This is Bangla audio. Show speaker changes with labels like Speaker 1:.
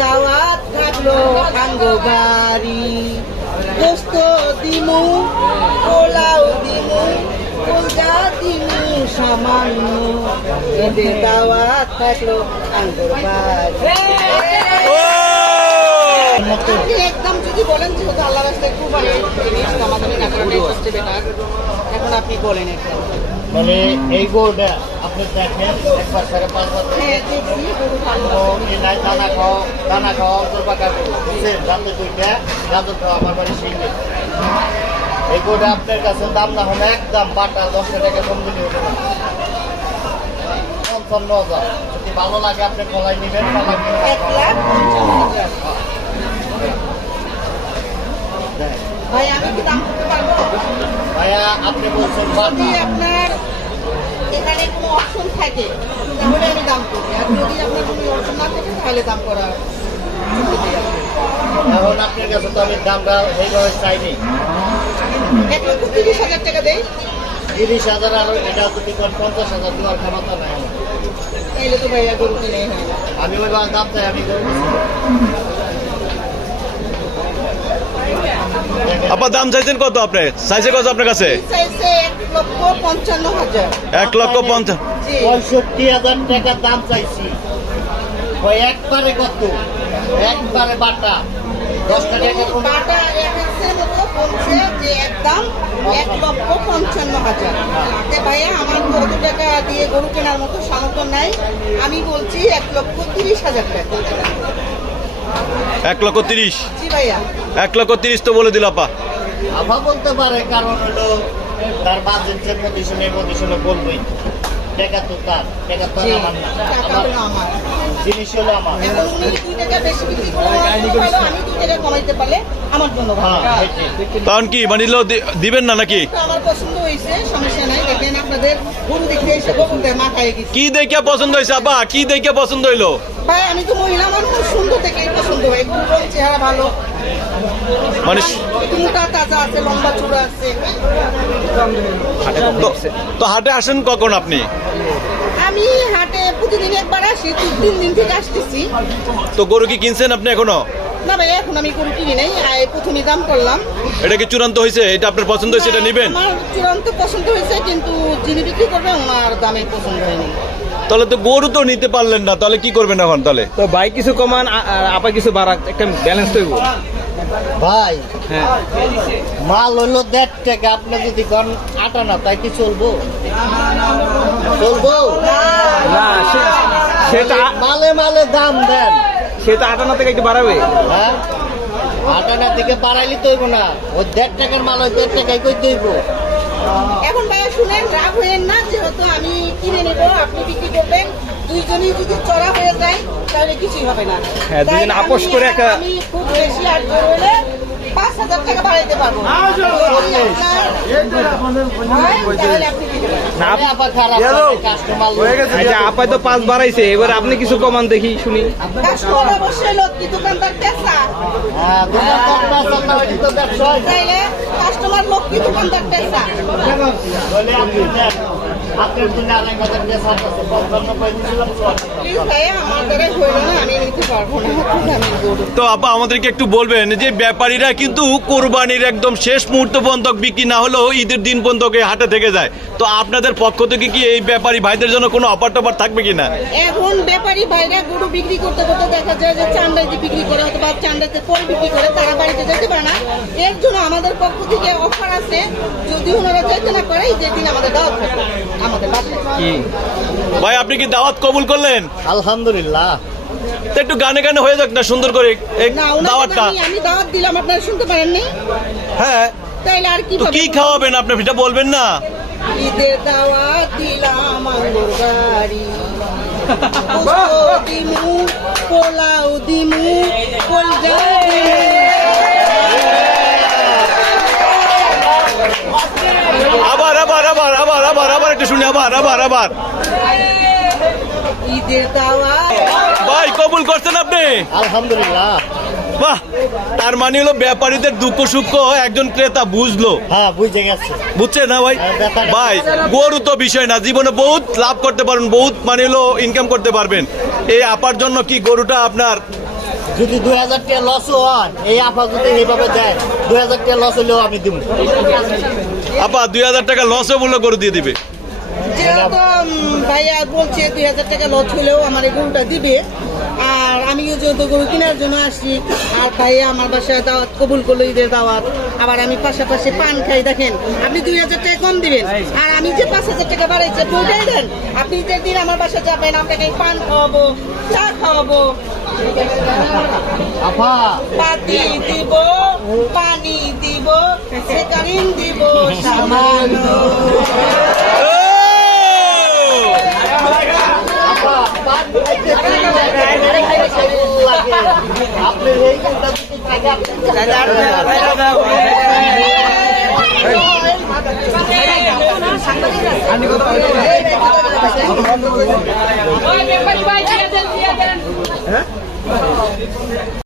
Speaker 1: দাওয়াত থাকল কাঙ্গ বাড়ি। দোস্ত দিমু পোলাও দিমু পূজা দিমু সামান্য। দাওয়াত থাকল কাঙ্গ বাড়ি। একদম যদি বলেন যেহেতু আল্লাহ রাস্তায় খুব ভালো জিনিস আমাদের এখন আপনি বলেন একদম
Speaker 2: মানে এই গোটা আপনি দেখেন একবার সাড়ে পাঁচ বছর
Speaker 1: হ্যাঁ
Speaker 2: নাই দানা খাও দানা খাওয়া অন্তর পাকা বুঝছেন? রাতে দুইটা গাজর খাওয়া আমার বাড়ি সিঙ্গে এই গোটা আপনার কাছে দাম না হলে একদম বাটা দশ টাকা কম দিলে হবে না। পঞ্চান্ন হাজার। যদি ভালো লাগে আপনি কলাই নেবেন কলাই
Speaker 1: এক দাম পারব?
Speaker 2: ভাইয়া আপনি বলছেন
Speaker 1: আপনার এখানে কোনো অপশন থাকে তাহলে আমি দাম করব। আর যদি আপনার কোনো অপশন না থাকে তাহলে দাম করা
Speaker 2: এখন আপনার কাছে তো আমি দামটা এইভাবে চাইনি।
Speaker 1: এক লক্ষ তিরিশ হাজার টাকা দেয়
Speaker 2: তিরিশ হাজার আর এটা যদি পঞ্চাশ হাজার দেওয়ার ক্ষমতা নাই আমার।
Speaker 1: এলে তো ভাইয়া গরু কিনে
Speaker 2: আমি ওই দাম চাই আমি গরু বেচবো। দেখেন,
Speaker 3: আপা দাম চাইছেন কত আপনি? চাইছে কত আপনার কাছে?
Speaker 1: চাইছে এক লক্ষ পঞ্চান্ন হাজার।
Speaker 3: এক লক্ষ পঞ্চাশ
Speaker 2: পঁয়ষট্টি হাজার টাকা দাম চাইছি। ওই একবারে কত? একবারে বাটা। দশটা টাকা
Speaker 1: একদম এক লক্ষ পঞ্চান্ন হাজার। ভাইয়া আমার টাকা দিয়ে গরু কেনার মতো সামর্থ্য নাই। আমি বলছি এক লক্ষ তিরিশ হাজার টাকা।
Speaker 3: এক লক্ষ তিরিশ। এক লক্ষ তিরিশ তো বলে দিল আপা।
Speaker 2: আভা বলতে পারে কারণ হলো তার বাজেট যে পজিশনে পজিশনে বলবই। টাকা তো তার টাকা তো আমার না। আমার জিনিস হলো আমার।
Speaker 1: এখন উনি দুই টাকা বেশি বিক্রি করে আমার জন্য ভালো, আমি দুই টাকা কমাইতে পারলে আমার জন্য ভালো।
Speaker 2: হ্যাঁ
Speaker 3: তখন কি মানে দিবেন না নাকি?
Speaker 1: আমার পছন্দ হয়েছে সমস্যা নাই। দেখেন আপনাদের গরু দেখে এসে গোপন দেয় মা
Speaker 3: কি দেখে পছন্দ হয়েছে আপা? কি দেখে পছন্দ হইল?
Speaker 1: ভাই আমি তো মহিলা মানুষ সুন্দর থেকেই পছন্দ হয় গরু রং চেহারা ভালো।
Speaker 3: মানে
Speaker 1: মোটা তাজা আছে লম্বা চূড়া আছে।
Speaker 3: তো- তো হাটে আসেন কখন আপনি?
Speaker 1: আমি হাটে প্রতিদিন একবার আসি দু তিন দিন থেকে আসতেছি।
Speaker 3: তো গরু কি কিনছেন আপনি এখনও?
Speaker 1: না ভাই এখন আমি গরু কিনি নাই আয় প্রথমে দাম করলাম।
Speaker 3: এটা কি চূড়ান্ত হয়েছে? এটা আপনার পছন্দ হয়েছে এটা নেবেন?
Speaker 1: আমার চূড়ান্ত পছন্দ হয়েছে কিন্তু যিনি বিক্রি করবে ওনার দামে পছন্দ হয়নি।
Speaker 3: তাহলে তো গরু তো নিতে পারলেন না তাহলে কি করবেন এখন তাহলে?
Speaker 4: তো ভাই কিছু কমান আর আপা কিছু বাড়াক একটা ব্যালেন্স তৈব।
Speaker 2: ভাই
Speaker 4: হ্যাঁ।
Speaker 2: মাল হলো দেড় টাকা আপনি যদি কোন আটা না তাই কি চলবো? চলবো?
Speaker 4: না সেটা
Speaker 2: মালে মালে দাম দেন।
Speaker 4: সেটা আটানা থেকে একটু বাড়াবে।
Speaker 2: হ্যাঁ? আটানা থেকে বাড়াইলে তৈব না। ওই দেড় টাকার মাল ওই দেড় টাকায় কই তৈব?
Speaker 1: এখন ভাইয়া শুনেন রাগ হয়েন না যেহেতু আমি কিনে নেব আপনি বিক্রি করবেন দুইজনই যদি চড়া হয়ে যায় তাহলে কিছুই হবে না।
Speaker 4: হ্যাঁ,
Speaker 1: দুজন
Speaker 4: আপোষ
Speaker 1: আমি-
Speaker 4: করে একটা-
Speaker 1: আমি খুব বেশি আর জোর হলে পাঁচ হাজার টাকা বাড়াইতে পারব। হয়,
Speaker 4: আচ্ছা আপায় তো পাঁচ বাড়াইছে এবার আপনি কিছু কমান দেখি শুনি।
Speaker 1: কাস্টমার অবশ্যই লোক কি দোকানদার
Speaker 2: তো আপনার জন্য আড়াই হাজার দিয়ে আছে পঞ্চান্ন পঁয়ত্রিশ
Speaker 3: আপা আমাদেরকে একটু বলবেন যে ব্যাপারীরা কিন্তু কোরবানির একদম শেষ মুহূর্ত পর্যন্ত বিক্রি না হলেও ঈদের দিন পর্যন্ত হাটে থেকে যায়। তো আপনাদের পক্ষ থেকে কি এই ব্যাপারী ভাইদের জন্য কোনো অফার টফার থাকবে কিনা?
Speaker 1: এখন ব্যাপারী ভাইরা গরু বিক্রি করতে করতে দেখা যায় যে চান্দাইতে বিক্রি করে অথবা চান্দাইতে পরে বিক্রি করে তারা বাড়িতে যেতে পারে না। এর জন্য আমাদের পক্ষ থেকে অফার আছে। যদি ওনারা যেতে না পারে যেদিন আমাদের দাওয়াত থাকে আমাদের বাসায়
Speaker 4: কি?
Speaker 3: ভাই আপনি কি দাওয়াত কবুল করলেন?
Speaker 2: আলহামদুলিল্লাহ।
Speaker 3: তো একটু গানে গানে হয়ে যাক না সুন্দর করে দাওয়াতটা।
Speaker 1: আমি আমি দাওয়াত দিলাম আপনারা শুনতে পারেননি?
Speaker 3: হ্যাঁ।
Speaker 1: তাইলে আর কি
Speaker 3: তো কি খাওয়াবেন আপনি সেটা বলবেন না।
Speaker 1: ঈদের দাওয়াত দিলাম আঙ্গুর গাড়ি। দিমু পোলাও দিমু
Speaker 3: আবার আবার একটু শুনি আবার আবার আবার। ভাই কবুল করছেন আপনি?
Speaker 2: আলহামদুলিল্লাহ।
Speaker 3: বাহ তার মানে হলো ব্যাপারীদের দুঃখ সুখ একজন ক্রেতা বুঝলো।
Speaker 2: হ্যাঁ বুঝে গেছে।
Speaker 3: বুঝছেন না ভাই?
Speaker 2: হ্যাঁ,
Speaker 3: ভাই গরু তো বিষয় না জীবনে বহুত লাভ করতে পারবেন বহুত মানে হলো ইনকাম করতে পারবেন। এই আপার জন্য কি গরুটা আপনার?
Speaker 2: যদি দুই হাজার টাকা লসও হয় এই আফা যদি এইভাবে দেয় দুই হাজার টাকা লস হলেও আমি দিব।
Speaker 3: আপা দুই হাজার টাকা লসও মূল্য করে দিয়ে দিবে।
Speaker 1: উম, ভাইয়া বলছে দুই হাজার টাকা লস হলেও আমার এই গরুটা দিবে। আর আমিও যেহেতু গরু কেনার জন্য আসছি আর ভাইয়া আমার বাসায় দাওয়াত কবুল করল ঈদের দাওয়াত। আবার আমি পাশাপাশি পান খাই দেখেন আপনি দুই হাজার টাকা কম দিবেন। আর আমি যে পাঁচ হাজার টাকা বাড়াইছে আপনি ওটাই দেন। আপনি ঈদের দিন আমার বাসায় যাবেন আপনাকে পান খাওয়াবো চা খাওয়াবো। পাতি দিব পানি দিব সেকারিন দিব সামান্য
Speaker 2: আফা পান খাইতে তিন লাগে, মেরে খাইতে কেমন লাগে? আপনার এই কোনটা যদি